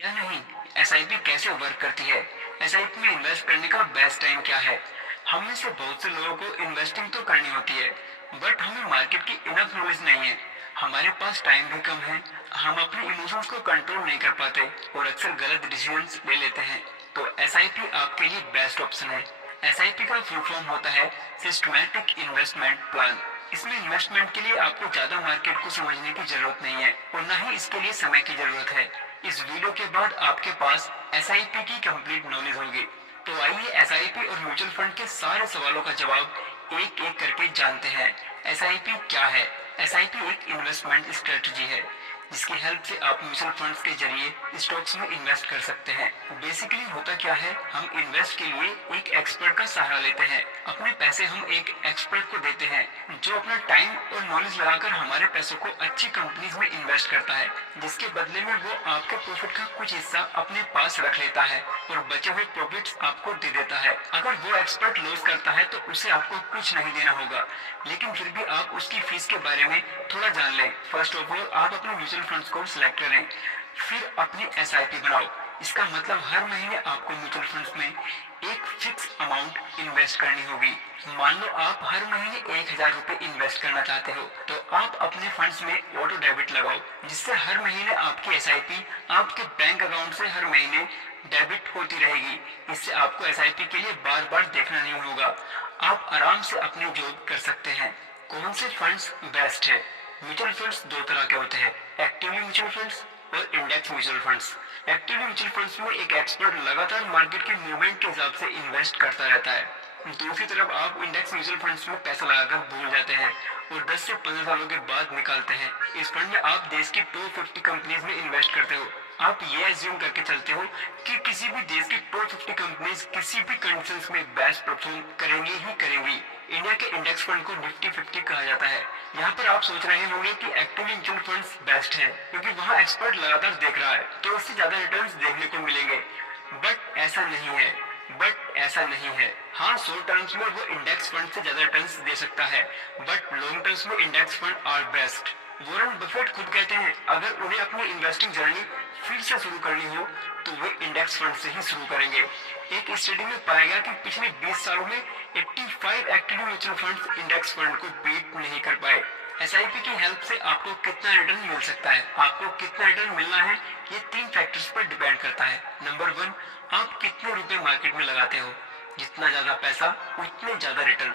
या नहीं, एसआईपी कैसे वर्क करती है, एसआईपी में इन्वेस्ट करने का बेस्ट टाइम क्या है। हम में से बहुत से लोगों को इन्वेस्टिंग तो करनी होती है, बट हमें मार्केट की इनफ नॉलेज नहीं है। हमारे पास टाइम भी कम है, हम अपने इमोशंस को कंट्रोल नहीं कर पाते और अक्सर गलत डिसीजंस ले लेते हैं। तो एसआईपी आपके लिए बेस्ट ऑप्शन है। एसआईपी का फुल फॉर्म होता है सिस्टमैटिक इन्वेस्टमेंट प्लान। इसमें इन्वेस्टमेंट के लिए आपको ज्यादा मार्केट को समझने की जरूरत नहीं है और न ही इसके लिए समय की जरूरत है। इस वीडियो के बाद आपके पास एसआईपी की कंप्लीट नॉलेज होगी। तो आइए एसआईपी और म्यूचुअल फंड के सारे सवालों का जवाब एक एक करके जानते हैं। एसआईपी क्या है? एसआईपी एक इन्वेस्टमेंट स्ट्रेटजी है जिसकी हेल्प से आप म्यूचुअल फंड्स के जरिए स्टॉक्स में इन्वेस्ट कर सकते हैं। बेसिकली होता क्या है, हम इन्वेस्ट के लिए एक एक्सपर्ट का सहारा लेते हैं। अपने पैसे हम एक एक्सपर्ट को देते हैं जो अपना टाइम और नॉलेज लगाकर हमारे पैसों को अच्छी कंपनीज में इन्वेस्ट करता है, जिसके बदले में वो आपके प्रॉफिट का कुछ हिस्सा अपने पास रख लेता है और बचे हुए प्रॉफिट्स आपको दे देता है। अगर वो एक्सपर्ट लॉस करता है तो उसे आपको कुछ नहीं देना होगा, लेकिन फिर भी आप उसकी फीस के बारे में थोड़ा जान लें। फर्स्ट ऑफ ऑल आप अपने म्यूचुअल फंड्स को सिलेक्ट करें, फिर अपनी एसआईपी बनाओ। इसका मतलब हर महीने आपको म्यूचुअल फंड्स में एक फिक्स अमाउंट इन्वेस्ट करनी होगी। मान लो आप हर महीने 1000 रुपए इन्वेस्ट करना चाहते हो, तो आप अपने फंड्स में ऑटो डेबिट लगाओ, जिससे हर महीने आपकी एसआईपी आपके बैंक अकाउंट से हर महीने डेबिट होती रहेगी। इससे आपको एसआईपी के लिए बार बार देखना नहीं होगा, आप आराम से अपनी जॉब कर सकते हैं। कौन से फंड्स बेस्ट है? म्यूचुअल फंड्स दो तरह के होते हैं, एक्टिवली म्यूचुअल फंड्स और index mutual funds. Actively mutual funds में एक एक्सपर्ट लगातार मार्केट के मूवमेंट के हिसाब से इन्वेस्ट करता रहता है। दूसरी तरफ आप इंडेक्स म्यूचुअल फंड्स में पैसा लगाकर भूल जाते हैं और 10 से 15 सालों के बाद निकालते हैं। इस फंड में आप देश की टॉप 50 कंपनीज में इन्वेस्ट करते हो। आप ये एज्यूम करके चलते हो कि किसी भी देश की टॉप 50 कंपनीज किसी भी कंडीशंस में बेस्ट परफॉर्म करेंगी ही करेंगी। इंडिया के इंडेक्स फंड को निफ्टी 50 कहा जाता है। यहाँ पर आप सोच रहे होंगे कि एक्टिवली म्यूचुअल फंड्स बेस्ट है क्योंकि वहाँ एक्सपर्ट लगातार देख रहा है तो उससे ज्यादा रिटर्न्स देखने को मिलेंगे, बट ऐसा नहीं है। हाँ, शॉर्ट टर्म्स में वो इंडेक्स फंड से ज्यादा रिटर्न्स दे सकता है, बट लॉन्ग टर्म्स में index fund are best. Warren Buffett खुद कहते हैं अगर उन्हें अपनी इन्वेस्टिंग जर्नी फिर से शुरू करनी हो तो वे इंडेक्स फंड से ही शुरू करेंगे। एक स्टडी में पाया गया कि पिछले 20 सालों में 85 active mutual funds index fund को बीट नहीं कर पाए। एसआईपी की हेल्प से आपको कितना रिटर्न मिल सकता है, आपको कितना रिटर्न मिलना है, ये 3 फैक्टर्स पर डिपेंड करता है। नंबर 1, आप कितने रुपए मार्केट में लगाते हो, जितना ज्यादा पैसा उतने ज्यादा रिटर्न।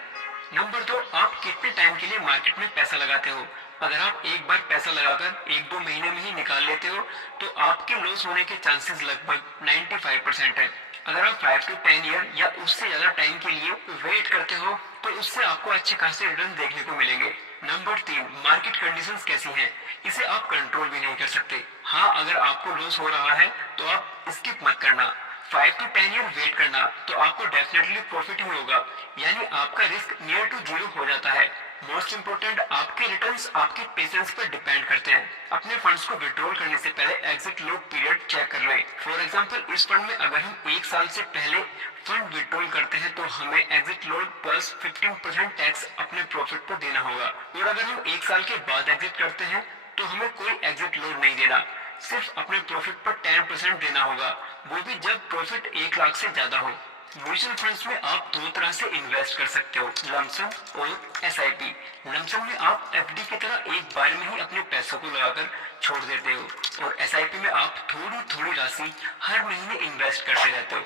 नंबर 2, आप कितने टाइम के लिए मार्केट में पैसा लगाते हो। अगर आप एक बार पैसा लगाकर 1-2 महीने में ही निकाल लेते हो तो आपके लॉस होने के चांसेस लगभग 95% है। अगर आप 5 to 10 ईयर या उससे ज्यादा टाइम के लिए वेट करते हो तो उससे आपको अच्छे खासे रिटर्न देखने को मिलेंगे। नंबर 3, मार्केट कंडीशंस कैसी हैं, इसे आप कंट्रोल भी नहीं कर सकते। हाँ, अगर आपको लॉस हो रहा है तो आप स्किप मत करना, 5 to 10 ईयर वेट करना तो आपको डेफिनेटली प्रॉफिट ही होगा, यानी आपका रिस्क नियर टू जीरो हो जाता है। मोस्ट इम्पोर्टेंट, आपके रिटर्न्स आपके पेशेंस पर डिपेंड करते हैं। अपने फंड्स को विड्रॉल करने से पहले एग्जिट लॉक पीरियड चेक कर लें। फॉर एग्जांपल, इस फंड में अगर हम 1 साल से पहले फंड विड्रॉल करते हैं तो हमें एग्जिट लॉक प्लस 15% टैक्स अपने प्रॉफिट पर देना होगा, और अगर हम 1 साल के बाद एग्जिट करते हैं तो हमें कोई एग्जिट लॉक नहीं देना, सिर्फ अपने प्रॉफिट पर 10% देना होगा, वो भी जब प्रॉफिट 1 लाख से ज्यादा हो। म्यूचुअल फंड्स में आप दो तरह से इन्वेस्ट कर सकते हो, लमसम और एसआईपी। लमसम में आप एफडी की तरह एक बार में ही अपने पैसों को लगाकर छोड़ देते हो और एसआईपी में आप थोड़ी थोड़ी राशि हर महीने इन्वेस्ट करते रहते हो।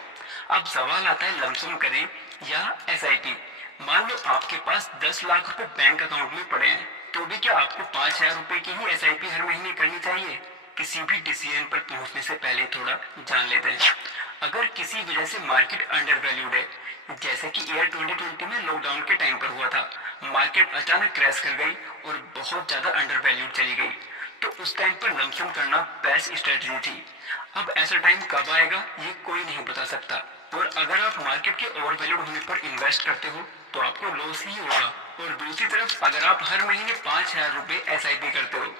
अब सवाल आता है, लमसम करें या एसआईपी। मान लो आपके पास 10 लाख रुपए बैंक अकाउंट में पड़े हैं, तो भी क्या आपको 5000 रुपए की ही एसआईपी हर महीने करनी चाहिए? किसी भी डिसीजन पर पहुंचने से पहले थोड़ा जान लेते हैं। अगर किसी वजह से मार्केट अंडर वैल्यूड है, जैसे कि ईयर 2020 में लॉकडाउन के टाइम पर हुआ था, मार्केट अचानक क्रैश कर गई और बहुत ज्यादा अंडर वैल्यूड चली गई, तो उस टाइम पर लमसम करना बेस्ट स्ट्रेटजी थी। अब ऐसा टाइम कब आएगा ये कोई नहीं बता सकता, और अगर आप मार्केट के ओवर वैल्यूड होने पर इन्वेस्ट करते हो तो आपको लॉस ही होगा। और दूसरी तरफ अगर आप हर महीने 5000 रुपए एसआईपी करते हो,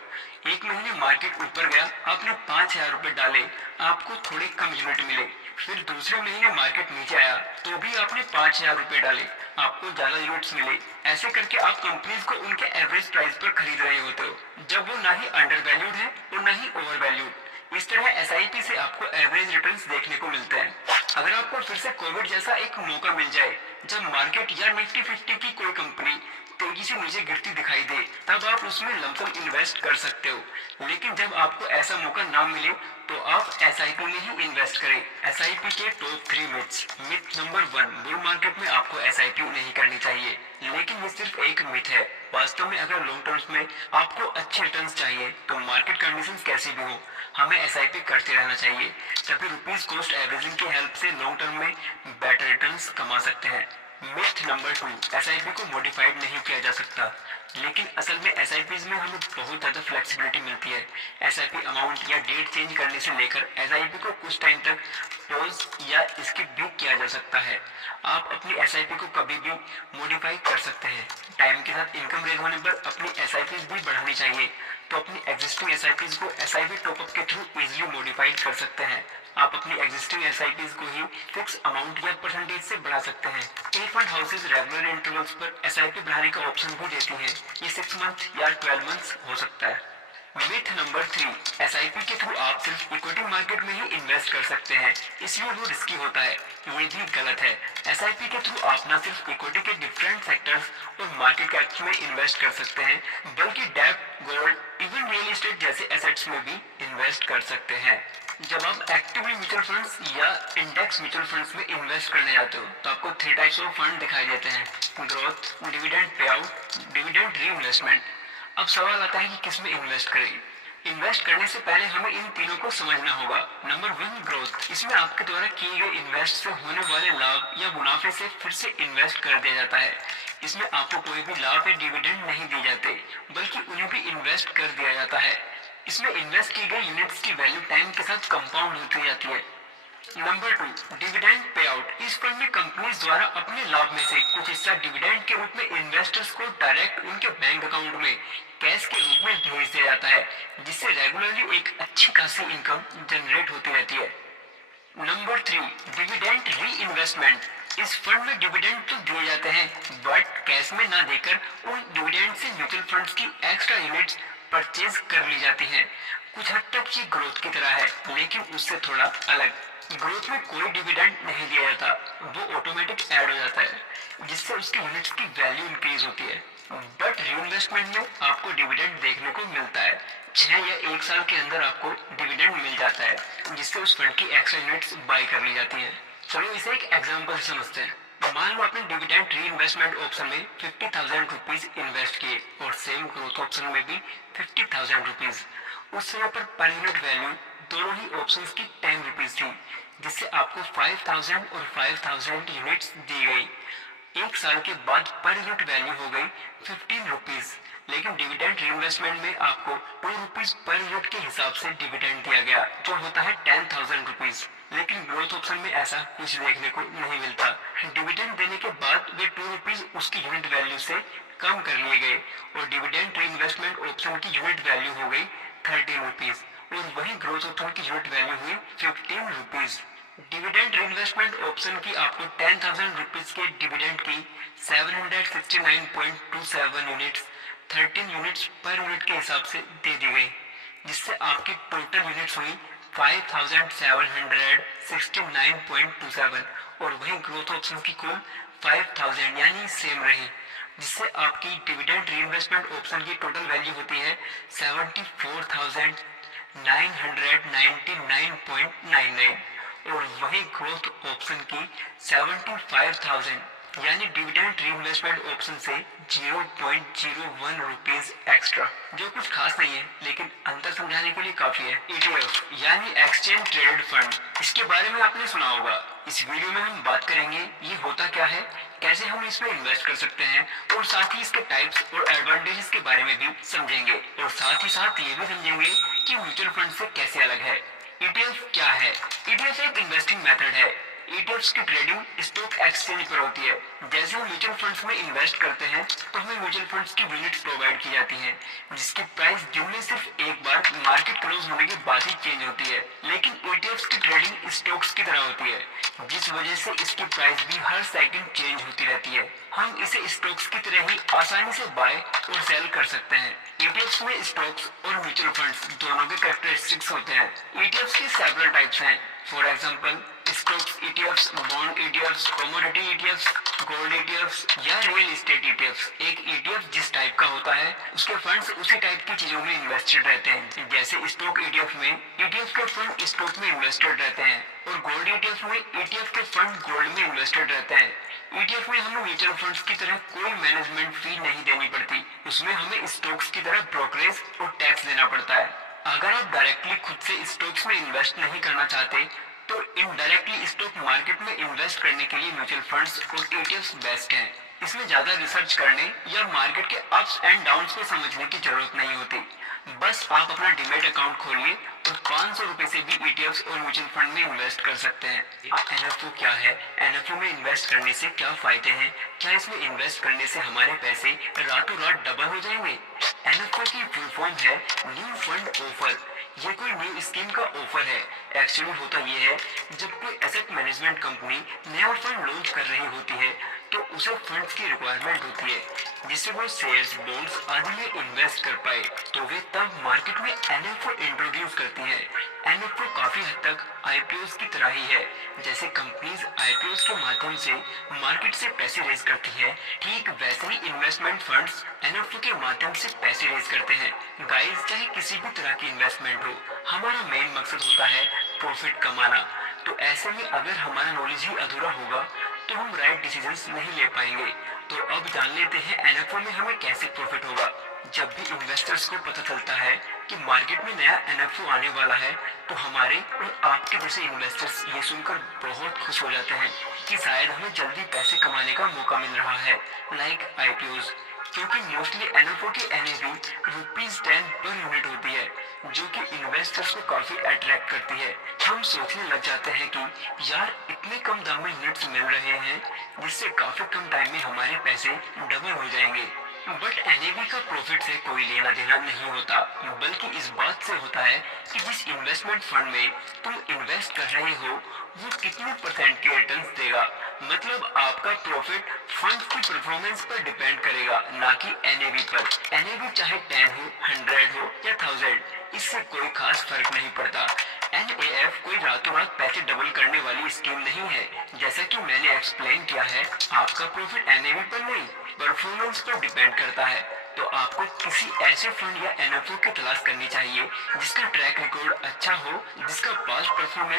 एक महीने मार्केट ऊपर गया, आपने 5000 रुपए डाले, आपको थोड़े कम यूनिट मिले, फिर दूसरे महीने मार्केट नीचे आया तो भी आपने 5000 रुपए डाले, आपको ज्यादा यूनिट्स मिले। ऐसे करके आप कंपनीज को उनके एवरेज प्राइस पर खरीद रहे होते हो, जब वो ना ही अंडर वैल्यूड है और ना ही ओवर वैल्यूड। इस तरह एसआईपी से आपको एवरेज रिटर्न्स देखने को मिलते हैं। अगर आपको फिर से कोविड जैसा एक मौका मिल जाए जब मार्केट या निफ्टी 50 की कोई कंपनी तेजी से नीचे गिरती दिखाई दे, तब आप उसमें लमसम इन्वेस्ट कर सकते हो। लेकिन जब आपको ऐसा मौका ना मिले तो आप एसआईपी में ही इन्वेस्ट करें। एसआईपी के top 3 myths. Myth number 1, bull market में आपको एसआईपी नहीं करनी चाहिए। लेकिन ये सिर्फ एक मिथ है। वास्तव में अगर लॉन्ग टर्म्स में आपको अच्छे रिटर्न्स चाहिए तो मार्केट कंडीशंस कैसी भी हो, हमें एसआईपी करते रहना चाहिए। तभी रुपीज कॉस्ट एवरेजिंग की हेल्प से लॉन्ग टर्म में बेटर रिटर्न्स कमा सकते हैं। मिथ नंबर 2, एसआईपी को मॉडिफाइड नहीं किया जा सकता। लेकिन असल में एसआईपीज में हमें बहुत ज़्यादा फ्लेक्सिबिलिटी मिलती है। एसआईपी अमाउंट या डेट चेंज करने से लेकर एसआईपी को कुछ टाइम तक पॉज या स्किप भी किया जा सकता है। आप अपनी एसआईपी को कभी भी मॉडिफाई कर सकते हैं। टाइम के साथ इनकम रेज होने पर अपनी एसआईपीज भी बढ़ानी चाहिए, तो अपनी एग्जिस्टिंग एसआईपीज को एसआईपी टॉपअप के थ्रू इजीली मॉडिफाइड कर सकते हैं। आप अपनी एग्जिस्टिंग एसआईपीज को ही फिक्स अमाउंट या परसेंटेज से बढ़ा सकते हैं। कई फंड हाउसेज रेगुलर इंटरवल्स पर एसआईपी बढ़ाने का ऑप्शन भी देती हैं। ये 6 मंथ या 12 मंथ्स हो सकता है। मिथ नंबर 3, एसआईपी के थ्रू आप सिर्फ इक्विटी मार्केट में ही इन्वेस्ट कर सकते हैं, इसलिए वो रिस्की होता है। ये भी गलत है। एसआईपी के थ्रू आप न सिर्फ इक्विटी के डिफरेंट सेक्टर्स और मार्केट कैप्स में इन्वेस्ट कर सकते हैं, बल्कि डेब्ट, गोल्ड, इवन रियल एस्टेट जैसे एसेट्स में भी इन्वेस्ट कर सकते हैं। जब आप एक्टिवली म्यूचुअल फंड्स या इंडेक्स म्यूचुअल फंड्स में इन्वेस्ट करने जाते हो तो आपको 3 टाइप्स ऑफ फंड दिखाई देते हैं: growth, dividend pay out, dividend री इन्वेस्टमेंट। अब सवाल आता है कि किस में इन्वेस्ट करें। इन्वेस्ट करने से पहले हमें इन तीनों को समझना होगा। Number 1, growth. इसमें आपके द्वारा किए गए इन्वेस्ट से होने वाले लाभ या मुनाफे से फिर से इन्वेस्ट कर दिया जाता है। इसमें आपको कोई भी लाभ या डिविडेंड नहीं दिए जाते, बल्कि उन्हें भी इन्वेस्ट कर दिया जाता है। इसमें इन्वेस्ट की गई यूनिट्स की वैल्यू टाइम के साथ कंपाउंड होती जाती है। Number 2, dividend pay out. इस फंड में कंपनीज द्वारा अपने लाभ में से कुछ हिस्सा डिविडेंड के रूप में इन्वेस्टर्स को डायरेक्ट उनके बैंक अकाउंट में कैश के रूप में भेज दिया जाता है, जिससे रेगुलरली एक अच्छी खासी इनकम जनरेट होती रहती है। नंबर 3, डिविडेंड री इन्वेस्टमेंट। इस फंड में डिविडेंड तो दिए जाते हैं, बट कैश में ना देकर उन डिविडेंड से म्यूचुअल फंड्स की एक्स्ट्रा यूनिट्स परचेज कर ली जाती हैं। कुछ हद तक ये ग्रोथ की तरह है, लेकिन उससे थोड़ा अलग। ग्रोथ में कोई डिविडेंड नहीं दिया जाता, वो ऑटोमेटिक ऐड हो जाता है, जिससे उसकी यूनिट्स की वैल्यू इंक्रीज होती है। बट रीइन्वेस्टमेंट में आपको डिविडेंड देखने को मिलता है। 6 या 1 साल के अंदर आपको डिविडेंड मिल जाता है, जिससे उस फंड की एक्स्ट्रा यूनिट्स बाय कर ली जाती हैं। चलो इसे एक एग्जांपल से समझते हैं। मान लो आपने डिविडेंड री इन्वेस्टमेंट ऑप्शन में 50,000 रुपीज इन्वेस्ट किए और सेम ग्रोथ ऑप्शन में भी 50,000 रुपीज। उस समय पर यूनिट वैल्यू दोनों ही ऑप्शंस की 10 रुपीज थी, जिससे आपको 5,000 और 5,000 यूनिट्स दी गई। 1 साल के बाद पर यूनिट वैल्यू हो गई 15 रुपीज। लेकिन डिविडेंड रीइन्वेस्टमेंट में आपको 2 रुपीज पर यूनिट के हिसाब से डिविडेंड दिया गया, जो होता है 10,000 रुपीज। लेकिन ग्रोथ ऑप्शन में ऐसा कुछ देखने को नहीं मिलता। डिविडेंड देने के बाद वे 2 रुपीज उसकी यूनिट वैल्यू से कम कर लिए गए और डिविडेंड रीइन्वेस्टमेंट ऑप्शन की यूनिट वैल्यू हो गई 13 रुपीज और वही ग्रोथ ऑप्शन की यूनिट वैल्यू हुई 15 रुपीज। डिविडेंड रीइन्वेस्टमेंट ऑप्शन की आपको 10,000 रुपीज के डिविडेंड की 769.27 यूनिट्स 13 यूनिट्स पर यूनिट के हिसाब से दे दी गई, जिससे आपकी टोटल यूनिट्स हुई 5,769.27 और वही ग्रोथ ऑप्शन की कुल 5,000 यानी सेम रही, जिससे आपकी डिविडेंड रीइन्वेस्टमेंट ऑप्शन की टोटल वैल्यू होती है 74,999.99 और वही ग्रोथ ऑप्शन की 75,000 यानी डिविडेंड रीइन्वेस्टमेंट ऑप्शन से 0.01 रुपीज एक्स्ट्रा, जो कुछ खास नहीं है लेकिन अंतर समझाने के लिए काफी है। ETF यानी एक्सचेंज ट्रेडेड फंड, इसके बारे में आपने सुना होगा। इस वीडियो में हम बात करेंगे ये होता क्या है, कैसे हम इसमें इन्वेस्ट कर सकते हैं और साथ ही इसके टाइप्स और एडवांटेजेस के बारे में भी समझेंगे और साथ ही साथ ये भी समझेंगे कि म्यूचुअल फंड से कैसे अलग है। ETF क्या है? ETF एक इन्वेस्टिंग मेथड है। ईटीएफ्स की ट्रेडिंग स्टॉक एक्सचेंज पर होती है। जैसे हम म्यूचुअल फंड्स में इन्वेस्ट करते हैं तो हमें म्यूचुअल फंड्स की यूनिट्स प्रोवाइड की जाती हैं, जिसकी प्राइस दिन में सिर्फ एक बार मार्केट क्लोज होने के बाद ही चेंज होती है। लेकिन ईटीएफ्स की ट्रेडिंग स्टॉक्स की तरह होती है, जिस वजह से इसकी प्राइस भी हर सेकंड चेंज होती रहती है। हम इसे स्टॉक्स की तरह ही आसानी से बाय और सेल कर सकते हैं। ईटीएफ्स में स्टॉक्स और म्यूचुअल फंड्स दोनों के कैरेक्टरिस्टिक्स होते हैं। ईटीएफ्स के सेवरल टाइप्स हैं। For example stocks ETFs, bond ETFs, commodity ETFs, gold ETFs या रियल एस्टेट ईटीएफ्स। एक ईटीएफ जिस टाइप का होता है उसके फंड्स उसी टाइप की चीजों में इन्वेस्टेड रहते हैं। जैसे स्टॉक ईटीएफ में ईटीएफ के फंड स्टॉक में इन्वेस्टेड रहते हैं और गोल्ड ईटीएफ में ईटीएफ के फंड गोल्ड में इन्वेस्टेड रहते हैं। ईटीएफ में हमें म्यूचुअल फंड्स की तरह कोई मैनेजमेंट फी नहीं देनी पड़ती, उसमें हमें स्टॉक्स की तरह ब्रोकरेज और टैक्स देना पड़ता है। अगर आप डायरेक्टली खुद से स्टॉक्स में इन्वेस्ट नहीं करना चाहते तो इनडायरेक्टली स्टॉक मार्केट में इन्वेस्ट करने के लिए म्यूचुअल फंड्स और ईटीएफ्स बेस्ट हैं। इसमें ज्यादा रिसर्च करने या मार्केट के अप्स एंड डाउन्स को समझने की जरूरत नहीं होती। बस आप अपना डीमैट अकाउंट खोलिए और 500 रुपए से भी ईटीएफ्स और म्यूचुअल फंड में इन्वेस्ट कर सकते हैं। एनएफओ क्या है? एनएफओ में इन्वेस्ट करने से क्या फायदे हैं? क्या इसमें इन्वेस्ट करने से हमारे पैसे रातों रात डबल हो जाएंगे? एनएफओ की फुल फॉर्म है न्यू फंड ऑफर। ये कोई न्यू स्कीम का ऑफर है। एक्चुअली होता ये है, जब कोई एसेट मैनेजमेंट कंपनी नया फंड लॉन्च कर रही होती है तो उसे फंड्स की रिक्वायरमेंट होती है जिससे वो शेयर्स, बॉन्ड्स आदि में इन्वेस्ट कर पाए, तो वे तब मार्केट में एनएफओ इंट्रोड्यूस करती हैं। एनएफओ काफी हद तक आईपीओस की तरह ही है। जैसे कंपनीज आईपीओस के माध्यम से मार्केट से पैसे रेज करती है, ठीक वैसे ही इन्वेस्टमेंट फंड्स एनएफओ के माध्यम से पैसे रेज करते हैं। गाइस, चाहे किसी भी तरह की इन्वेस्टमेंट हो, हमारा मेन मकसद होता है प्रॉफिट कमाना। तो ऐसे में अगर हमारा नॉलेज ही अधूरा होगा तो हम राइट डिसीजंस नहीं ले पाएंगे। तो अब जान लेते हैं एनएफओ में हमें कैसे प्रॉफिट होगा। जब भी इन्वेस्टर्स को पता चलता है कि मार्केट में नया एनएफओ आने वाला है तो हमारे और आपके जैसे इन्वेस्टर्स ये सुनकर बहुत खुश हो जाते हैं कि शायद हमें जल्दी पैसे कमाने का मौका मिल रहा है, लाइक आईपीओज। क्योंकि मोस्टली एनएफओ की एनएवी ₹10 पर यूनिट होती है, जो कि इन्वेस्टर्स को काफी अट्रैक्ट करती है। हम सोचने लग जाते हैं कि यार इतने कम दाम में यूनिट्स मिल रहे हैं जिससे काफी कम टाइम में हमारे पैसे डबल हो जाएंगे। बट एनएवी का प्रॉफिट से कोई लेना देना नहीं होता, बल्कि इस बात से होता है कि जिस इन्वेस्टमेंट फंड में तुम इन्वेस्ट कर रहे हो वो कितने परसेंट के रिटर्न्स देगा। मतलब आपका प्रॉफिट फंड की परफॉर्मेंस पर डिपेंड करेगा, ना कि एनएवी पर। एनएवी चाहे 10 हो, 100 हो या 1000, इससे कोई खास फर्क नहीं पड़ता। एनएएफ कोई रातों रात पैसे डबल करने वाली स्कीम नहीं है। जैसा कि मैंने एक्सप्लेन किया है, आपका प्रॉफिट एनएवी पर नहीं, परफॉर्मेंस पर डिपेंड करता है। तो आपको किसी ऐसे फंड या एनएफओ की तलाश करनी चाहिए जिसका ट्रैक रिकॉर्ड अच्छा हो, जिसका पास्ट परफॉर्मेंस